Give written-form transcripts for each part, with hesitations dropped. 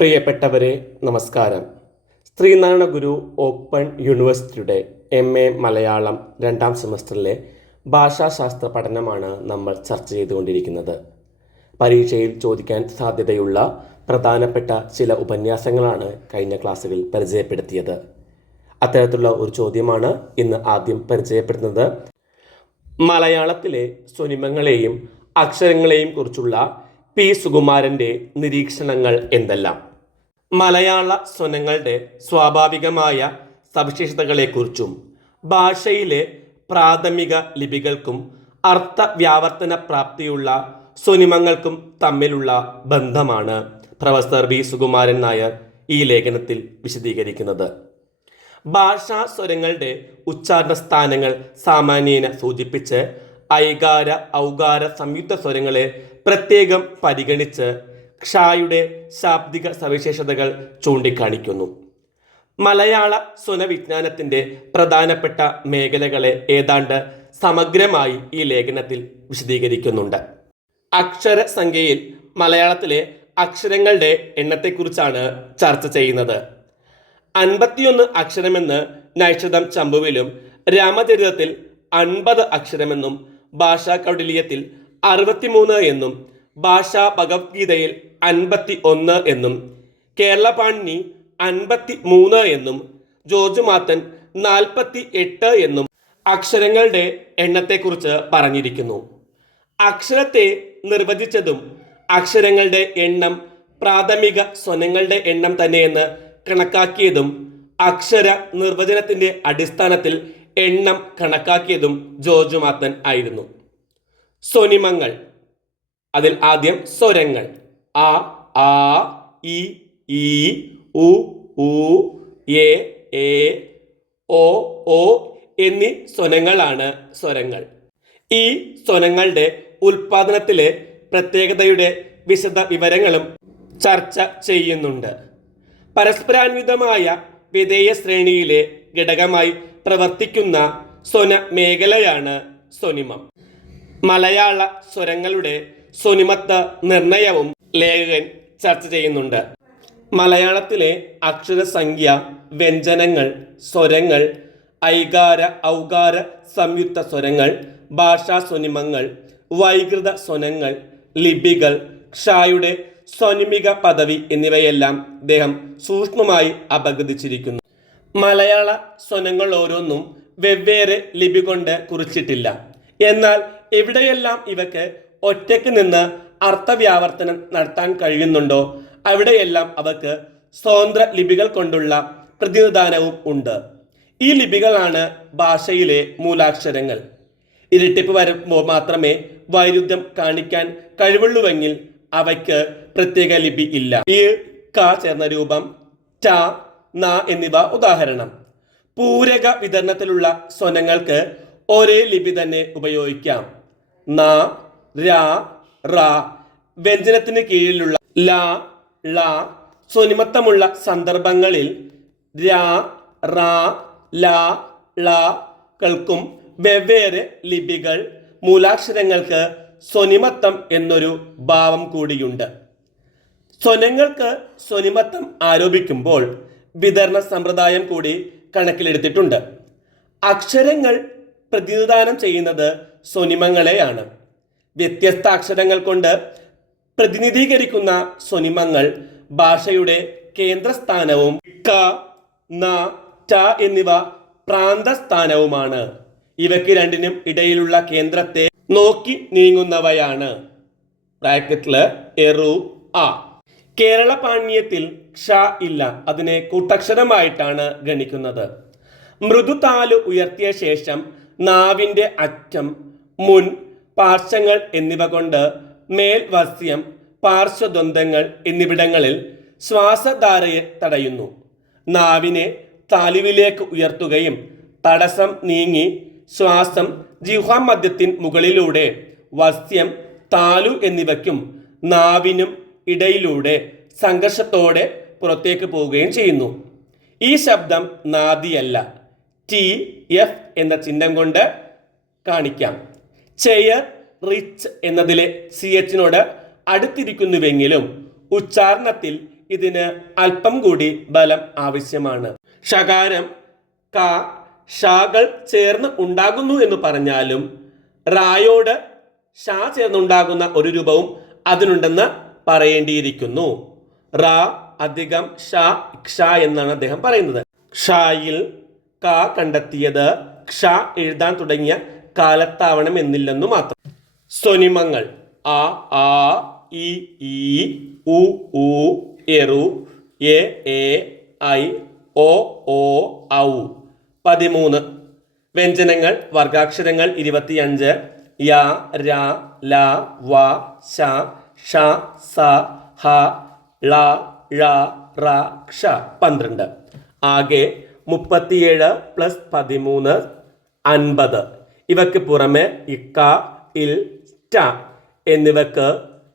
പ്രിയപ്പെട്ടവരെ നമസ്കാരം. ശ്രീനാരായണ ഗുരു ഓപ്പൺ യൂണിവേഴ്സിറ്റിയുടെ MA മലയാളം 2ാം സെമസ്റ്ററിലെ ഭാഷാശാസ്ത്ര പഠനമാണ് നമ്മൾ ചർച്ച ചെയ്തുകൊണ്ടിരിക്കുന്നത്. പരീക്ഷയിൽ ചോദിക്കാൻ സാധ്യതയുള്ള പ്രധാനപ്പെട്ട ചില ഉപന്യാസങ്ങളാണ് കഴിഞ്ഞ ക്ലാസ്സുകളിൽ പരിചയപ്പെടുത്തിയത്. അത്തരത്തിലുള്ള ഒരു ചോദ്യമാണ് ഇന്ന് ആദ്യം പരിചയപ്പെടുത്തുന്നത്. മലയാളത്തിലെ സ്വനിമങ്ങളെയും അക്ഷരങ്ങളെയും കുറിച്ചുള്ള പി സുകുമാരൻ്റെ നിരീക്ഷണങ്ങൾ എന്തെല്ലാം? മലയാള സ്വനങ്ങളുടെ സ്വാഭാവികമായ സവിശേഷതകളെക്കുറിച്ചും ഭാഷയിലെ പ്രാഥമിക ലിപികൾക്കും അർത്ഥവ്യാവർത്തന പ്രാപ്തിയുള്ള സ്വനിമങ്ങൾക്കും തമ്മിലുള്ള ബന്ധമാണ് പ്രൊഫസർ വി സുകുമാരൻ നായർ ഈ ലേഖനത്തിൽ വിശദീകരിക്കുന്നത്. ഭാഷാ സ്വരങ്ങളുടെ ഉച്ചാരണ സ്ഥാനങ്ങൾ സാമാന്യേന സൂചിപ്പിച്ച് ഐകാര ഔകാര സംയുക്ത സ്വരങ്ങളെ പ്രത്യേകം പരിഗണിച്ച് ക്ഷായുടെ ശാബ്ദിക സവിശേഷതകൾ ചൂണ്ടിക്കാണിക്കുന്നു. മലയാള സ്വനവിജ്ഞാനത്തിൻ്റെ പ്രധാനപ്പെട്ട മേഖലകളെ ഏതാണ്ട് സമഗ്രമായി ഈ ലേഖനത്തിൽ വിശദീകരിക്കുന്നുണ്ട്. അക്ഷരസംഖ്യയിൽ മലയാളത്തിലെ അക്ഷരങ്ങളുടെ എണ്ണത്തെക്കുറിച്ചാണ് ചർച്ച ചെയ്യുന്നത്. 51 അക്ഷരമെന്ന് നൈഷധം ചമ്പുവിലും രാമചരിതത്തിൽ 50 അക്ഷരമെന്നും ഭാഷാ കൗടില്യത്തിൽ 63 എന്നും ഭാഷാ ഭഗവത്ഗീതയിൽ 51 എന്നും കേരള പാണിനി 53 എന്നും ജോർജ് മാത്തൻ 48 എന്നും അക്ഷരങ്ങളുടെ എണ്ണത്തെക്കുറിച്ച് പറഞ്ഞിരിക്കുന്നു. അക്ഷരത്തെ നിർവചിച്ചതും അക്ഷരങ്ങളുടെ എണ്ണം പ്രാഥമിക സ്വനങ്ങളുടെ എണ്ണം തന്നെയെന്ന് കണക്കാക്കിയതും അക്ഷര നിർവചനത്തിൻ്റെ അടിസ്ഥാനത്തിൽ എണ്ണം കണക്കാക്കിയതും ജോർജ് മാത്തൻ ആയിരുന്നു. സ്വനിമങ്ങൾ, അതിൽ ആദ്യം സ്വരങ്ങൾ ആ, ആ, ഇ, ഈ, ഉ, ഊ, എ, ഏ, ഓ, ഓ എന്നീ സ്വനങ്ങളാണ് സ്വരങ്ങൾ. ഈ സ്വനങ്ങളുടെ ഉൽപാദനത്തിലെ പ്രത്യേകതയുടെ വിശദ വിവരങ്ങളും ചർച്ച ചെയ്യുന്നുണ്ട്. പരസ്പരാന്വിതമായ വിധേയ ശ്രേണിയിലെ ഘടകമായി പ്രവർത്തിക്കുന്ന സ്വന മേഖലയാണ് സ്വനിമം. മലയാള സ്വരങ്ങളുടെ സ്വനിമത്വ നിർണയവും ലേഖകൻ ചർച്ച ചെയ്യുന്നുണ്ട്. മലയാളത്തിലെ അക്ഷരസംഖ്യ, വ്യഞ്ജനങ്ങൾ, സ്വരങ്ങൾ, ഐകാര ഔകാര സംയുക്ത സ്വരങ്ങൾ, ഭാഷാ സ്വനിമങ്ങൾ, വൈകൃത സ്വനങ്ങൾ, ലിപികൾ, ക്ഷായുടെ സ്വനിമിക പദവി എന്നിവയെല്ലാം അദ്ദേഹം സൂക്ഷ്മമായി അപഗ്രഥിച്ചിരിക്കുന്നു. മലയാള സ്വനങ്ങൾ ഓരോന്നും വെവ്വേറെ ലിപി കൊണ്ട് കുറിച്ചിട്ടില്ല. എന്നാൽ എവിടെയെല്ലാം ഇവയ്ക്ക് ഒറ്റയ്ക്ക് നിന്ന് അർത്ഥവ്യാവർത്തനം നടത്താൻ കഴിയുന്നുണ്ടോ അവിടെയെല്ലാം അവക്ക് സ്വതന്ത്ര ലിപികൾ കൊണ്ടുള്ള പ്രതിനിധാനവും ഉണ്ട്. ഈ ലിപികളാണ് ഭാഷയിലെ മൂലാക്ഷരങ്ങൾ. ഇരട്ടിപ്പ് വരുമ്പോൾ മാത്രമേ വൈരുദ്ധ്യം കാണിക്കാൻ കഴിവുള്ളൂവെങ്കിൽ അവയ്ക്ക് പ്രത്യേക ലിപി ഇല്ല. ഈ ക ചേർന്ന രൂപം, ട, ന എന്നിവ ഉദാഹരണം. പൂരക വിതരണത്തിലുള്ള സ്വനങ്ങൾക്ക് ഒരേ ലിപി തന്നെ ഉപയോഗിക്കാം. ന, ര, റ. വ്യഞ്ജനത്തിന് കീഴിലുള്ള ല, ള സ്വനിമത്വമുള്ള സന്ദർഭങ്ങളിൽ ര, റ, ല, ള കൾക്കും വെവ്വേറെ ലിപികൾ, മൂലാക്ഷരങ്ങൾക്ക് സ്വനിമത്വം എന്നൊരു ഭാവം കൂടിയുണ്ട്. സ്വനങ്ങൾക്ക് സ്വനിമത്വം ആരോപിക്കുമ്പോൾ വിതരണ സമ്പ്രദായം കൂടി കണക്കിലെടുത്തിട്ടുണ്ട്. അക്ഷരങ്ങൾ പ്രതിനിധാനം ചെയ്യുന്നത് സ്വനിമങ്ങളെയാണ്. വ്യത്യസ്ത അക്ഷരങ്ങൾ കൊണ്ട് പ്രതിനിധീകരിക്കുന്ന സ്വനിമങ്ങൾ ഭാഷയുടെ കേന്ദ്രസ്ഥാനവും ക, ന, ട എന്നിവ പ്രാന്തസ്ഥാനവുമാണ്. ഇവയ്ക്ക് രണ്ടിനും ഇടയിലുള്ള കേന്ദ്രത്തെ നോക്കി നീങ്ങുന്നവയാണ്. ബ്രാക്കറ്റില് എറു, ആ. കേരള പാണ്ഡ്യത്തിൽ ക്ഷ ഇല്ല, അതിനെ കൂട്ടക്ഷരമായിട്ടാണ് ഗണിക്കുന്നത്. മൃദുതാലു ഉയർത്തിയ ശേഷം നാവിൻ്റെ അറ്റം, മുൻ, പാർശ്വങ്ങൾ എന്നിവ കൊണ്ട് മേൽവസ്യം, പാർശ്വദ്വന്ദ്ങ്ങൾ എന്നിവിടങ്ങളിൽ ശ്വാസധാരയെ തടയുന്നു. നാവിനെ താലുവിലേക്ക് ഉയർത്തുകയും തടസ്സം നീങ്ങി ശ്വാസം ജിഹ്വാമധ്യത്തിൻ മുകളിലൂടെ വസ്യം, താലു എന്നിവയ്ക്കും നാവിനും ഇടയിലൂടെ സംഘർഷത്തോടെ പുറത്തേക്ക് പോവുകയും ചെയ്യുന്നു. ഈ ശബ്ദം നാദിയല്ല, ടി, എഫ് എന്ന ചിഹ്നം കൊണ്ട് കാണിക്കാം. ചെയർ, റിച്ച് എന്നതിലെ CHനോട് അടുത്തിരിക്കുന്നുവെങ്കിലും ഉച്ചാരണത്തിൽ ഇതിന് അല്പം കൂടി ബലം ആവശ്യമാണ്. ഷകാരം ക ഷാകൾ ചേർന്ന് ഉണ്ടാകുന്നു എന്ന് പറഞ്ഞാലും റായോട് ഷാ ചേർന്നുണ്ടാകുന്ന ഒരു രൂപവും അതിനുണ്ടെന്ന് പറയേണ്ടിയിരിക്കുന്നു. റാ അധികം ഷാ ക്ഷ എന്നാണ് അദ്ദേഹം പറയുന്നത്. ക്ഷായിൽ ക കണ്ടെത്തിയത് ക്ഷ എഴുതാൻ തുടങ്ങിയ കാലത്താവണം എന്നില്ലെന്നു മാത്രം. സ്വനിമങ്ങൾ ആ ആ ഇ ഈ ഉ ഊ എറു എ എ ഐ ഓ ഓ ഔ 13. വ്യഞ്ജനങ്ങൾ വർഗാക്ഷരങ്ങൾ 25. യ ര ല വ ശ ഷ സ ഹ ള ഴ റ ക്ഷ 12. ആകെ 37 + 13 50. ഇവക്ക് പുറമെ ഇക്ക ഇൽ ട എന്നിവക്ക്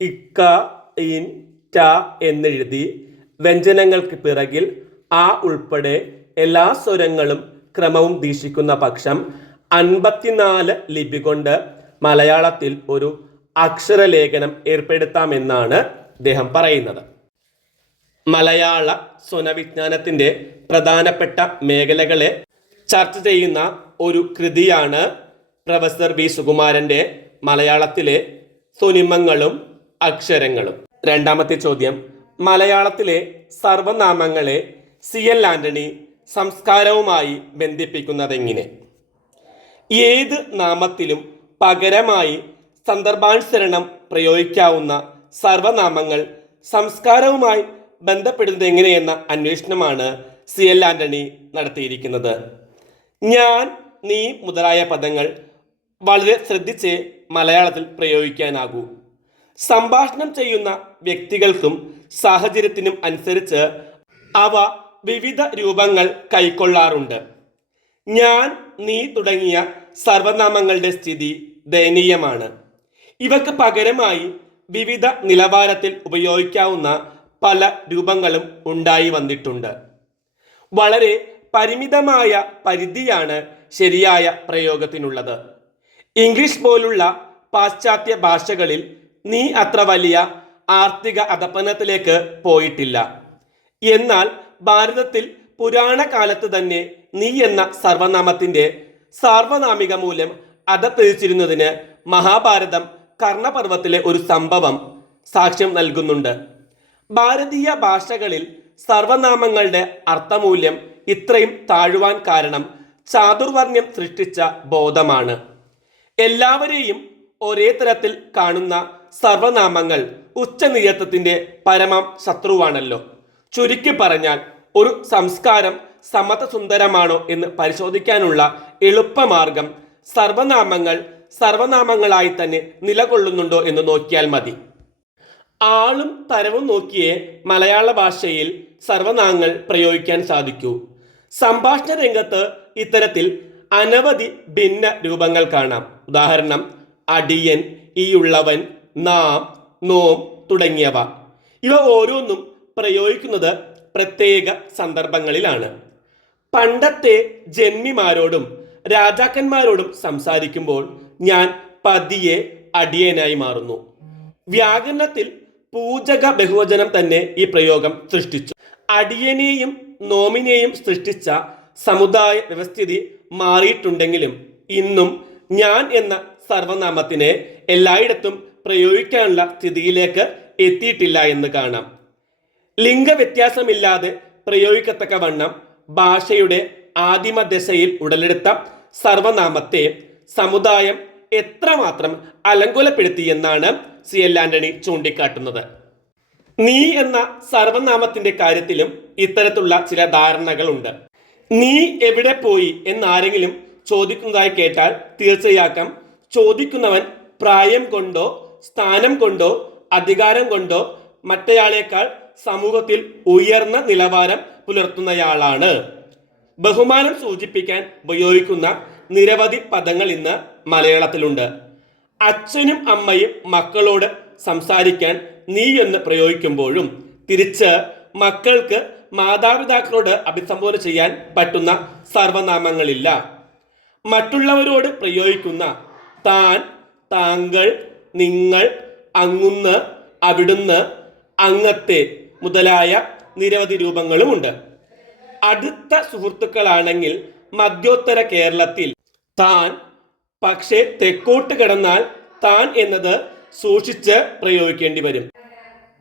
ഇക്ക ഇൻ ട എന്നെഴുതി വ്യഞ്ജനങ്ങൾക്ക് പിറകിൽ ആ ഉൾപ്പെടെ എല്ലാ സ്വരങ്ങളും ക്രമവും ദീക്ഷിക്കുന്ന പക്ഷം 54 ലിപി കൊണ്ട് മലയാളത്തിൽ ഒരു അക്ഷരലേഖനം ഏർപ്പെടുത്താമെന്നാണ് അദ്ദേഹം പറയുന്നത്. മലയാള സ്വനവിജ്ഞാനത്തിൻ്റെ പ്രധാനപ്പെട്ട മേഖലകളെ ചർച്ച ചെയ്യുന്ന ഒരു കൃതിയാണ് പ്രൊഫസർ വി സുകുമാരൻ്റെ മലയാളത്തിലെ സ്വനിമങ്ങളും അക്ഷരങ്ങളും. രണ്ടാമത്തെ ചോദ്യം, മലയാളത്തിലെ സർവനാമങ്ങളെ CL ആന്റണി സംസ്കാരവുമായി ബന്ധിപ്പിക്കുന്നതെങ്ങനെ? ഏത് നാമത്തിലും പകരമായി സന്ദർഭാനുസരണം പ്രയോഗിക്കാവുന്ന സർവനാമങ്ങൾ സംസ്കാരവുമായി ബന്ധപ്പെടുന്നത് എങ്ങനെയെന്ന അന്വേഷണമാണ് CL ആന്റണി നടത്തിയിരിക്കുന്നത്. ഞാൻ, നീ മുതലായ പദങ്ങൾ വളരെ ശ്രദ്ധിച്ച് മലയാളത്തിൽ പ്രയോഗിക്കാനാകൂ. സംഭാഷണം ചെയ്യുന്ന വ്യക്തികൾക്കും സാഹചര്യത്തിനും അനുസരിച്ച് അവ വിവിധ രൂപങ്ങൾ കൈക്കൊള്ളാറുണ്ട്. ഞാൻ, നീ തുടങ്ങിയ സർവനാമങ്ങളുടെ സ്ഥിതി ദയനീയമാണ്. ഇവക്ക് പകരമായി വിവിധ നിലവാരത്തിൽ ഉപയോഗിക്കാവുന്ന പല രൂപങ്ങളും ഉണ്ടായി വന്നിട്ടുണ്ട്. വളരെ പരിമിതമായ പരിധിയാണ് ശരിയായ പ്രയോഗത്തിനുള്ളത്. ഇംഗ്ലീഷ് പോലുള്ള പാശ്ചാത്യ ഭാഷകളിൽ നീ അത്ര വലിയ ആർത്തിക അധപ്പതനത്തിലേക്ക് പോയിട്ടില്ല. എന്നാൽ ഭാരതത്തിൽ പുരാണ കാലത്ത് തന്നെ നീ എന്ന സർവനാമത്തിന്റെ സാർവനാമിക മൂല്യം അധപ്പതിച്ചിരുന്നതിന് മഹാഭാരതം കർണപർവത്തിലെ ഒരു സംഭവം സാക്ഷ്യം നൽകുന്നുണ്ട്. ഭാരതീയ ഭാഷകളിൽ സർവനാമങ്ങളുടെ അർത്ഥമൂല്യം ഇത്രയും താഴുവാൻ കാരണം ചാതുർവർണ്ണ്യം സൃഷ്ടിച്ച ബോധമാണ്. എല്ലാവരെയും ഒരേ തരത്തിൽ കാണുന്ന സർവനാമങ്ങൾ ഉച്ചനീചത്വത്തിന്റെ പരമം ശത്രുവാണല്ലോ. ചുരുക്കി പറഞ്ഞാൽ ഒരു സംസ്കാരം സമതസുന്ദരമാണോ എന്ന് പരിശോധിക്കാനുള്ള എളുപ്പമാർഗം സർവനാമങ്ങൾ സർവനാമങ്ങളായി തന്നെ നിലകൊള്ളുന്നുണ്ടോ എന്ന് നോക്കിയാൽ മതി. ആളും തരവും നോക്കിയേ മലയാള ഭാഷയിൽ സർവനാമങ്ങൾ പ്രയോഗിക്കാൻ സാധിക്കൂ. സംഭാഷണ രംഗത്ത് ഇത്തരത്തിൽ അനവധി ഭിന്ന രൂപങ്ങൾ കാണാം. ഉദാഹരണം അടിയൻ, ഈയുള്ളവൻ, നാം, നോം തുടങ്ങിയവ. ഇവ ഓരോന്നും പ്രയോഗിക്കുന്നത് പ്രത്യേക സന്ദർഭങ്ങളിലാണ്. പണ്ടത്തെ ജന്മിമാരോടും രാജാക്കന്മാരോടും സംസാരിക്കുമ്പോൾ ഞാൻ പതിയെ അടിയനായി മാറുന്നു. വ്യാകരണത്തിൽ പൂജക ബഹുവചനം തന്നെ ഈ പ്രയോഗം സൃഷ്ടിച്ചു. അടിയനെയും നോമിനെയും സൃഷ്ടിച്ച സമുദായ വ്യവസ്ഥിതി മാറിയിട്ടുണ്ടെങ്കിലും ഇന്നും ഞാൻ എന്ന സർവനാമത്തിനെ എല്ലായിടത്തും പ്രയോഗിക്കാനുള്ള സ്ഥിതിയിലേക്ക് എത്തിയിട്ടില്ല എന്ന് കാണാം. ലിംഗവ്യത്യാസമില്ലാതെ പ്രയോഗിക്കത്തക്കവണ്ണം ഭാഷയുടെ ആദിമദശയിൽ ഉടലെടുത്ത സർവനാമത്തെ സമുദായം എത്രമാത്രം അലങ്കോലപ്പെടുത്തിയെന്നാണ് CL ആന്റണി ചൂണ്ടിക്കാട്ടുന്നത്. നീ എന്ന സർവനാമത്തിന്റെ കാര്യത്തിലും ഇത്തരത്തിലുള്ള ചില ധാരണകളുണ്ട്. നീ എവിടെ പോയി എന്നാരെങ്കിലും ചോദിക്കുന്നതായി കേട്ടാൽ തീർച്ചയാക്കാം ചോദിക്കുന്നവൻ പ്രായം കൊണ്ടോ സ്ഥാനം കൊണ്ടോ അധികാരം കൊണ്ടോ മറ്റയാളേക്കാൾ സമൂഹത്തിൽ ഉയർന്ന നിലവാരം പുലർത്തുന്നയാളാണ്. ബഹുമാനം സൂചിപ്പിക്കാൻ ഉപയോഗിക്കുന്ന നിരവധി പദങ്ങൾ ഇന്ന് മലയാളത്തിലുണ്ട്. അച്ഛനും അമ്മയും മക്കളോട് സംസാരിക്കാൻ നീ എന്ന് പ്രയോഗിക്കുമ്പോഴും തിരിച്ച് മക്കൾക്ക് മാതാപിതാക്കളോട് അഭിസംബോധന ചെയ്യാൻ പറ്റുന്ന സർവനാമങ്ങളില്ല. മറ്റുള്ളവരോട് പ്രയോഗിക്കുന്ന താൻ, താങ്കൾ, നിങ്ങൾ, അങ്ങുന്ന്, അവിടുന്ന്, അങ്ങത്തെ മുതലായ നിരവധി രൂപങ്ങളുമുണ്ട്. അടുത്ത സുഹൃത്തുക്കളാണെങ്കിൽ മധ്യോത്തര കേരളത്തിൽ താൻ, പക്ഷേ തെക്കോട്ട് കിടന്നാൽ താൻ എന്നത് സൂക്ഷിച്ച് പ്രയോഗിക്കേണ്ടി വരും.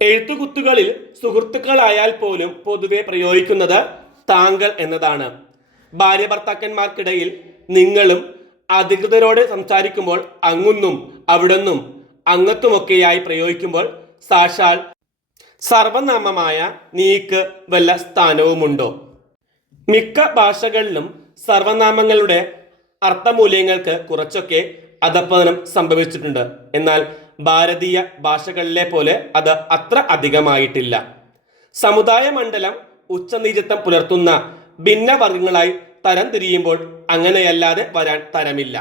എഴുത്തുകുത്തുകളിൽ സുഹൃത്തുക്കളായാൽ പോലും പൊതുവെ പ്രയോഗിക്കുന്നത് താങ്കൾ എന്നതാണ്. ഭാര്യ ഭർത്താക്കന്മാർക്കിടയിൽ നിങ്ങളും അധികൃതരോട് സംസാരിക്കുമ്പോൾ അങ്ങുന്നും അവിടുന്നും അങ്ങത്തുമൊക്കെയായി പ്രയോഗിക്കുമ്പോൾ സാക്ഷാൽ സർവനാമമായ നീക്ക് വല്ല സ്ഥാനവുമുണ്ടോ? മിക്ക ഭാഷകളിലും സർവനാമങ്ങളുടെ അർത്ഥമൂല്യങ്ങൾക്ക് കുറച്ചൊക്കെ അധപ്പതനം സംഭവിച്ചിട്ടുണ്ട്. എന്നാൽ ഭാരതീയ ഭാഷകളിലെ പോലെ അത് അത്ര അധികമായിട്ടില്ല. സമുദായ മണ്ഡലം ഉച്ചനീചത്വം പുലർത്തുന്ന ഭിന്നവർഗങ്ങളായി തരം തിരിയുമ്പോൾ അങ്ങനെയല്ലാതെ വരാൻ തരമില്ല.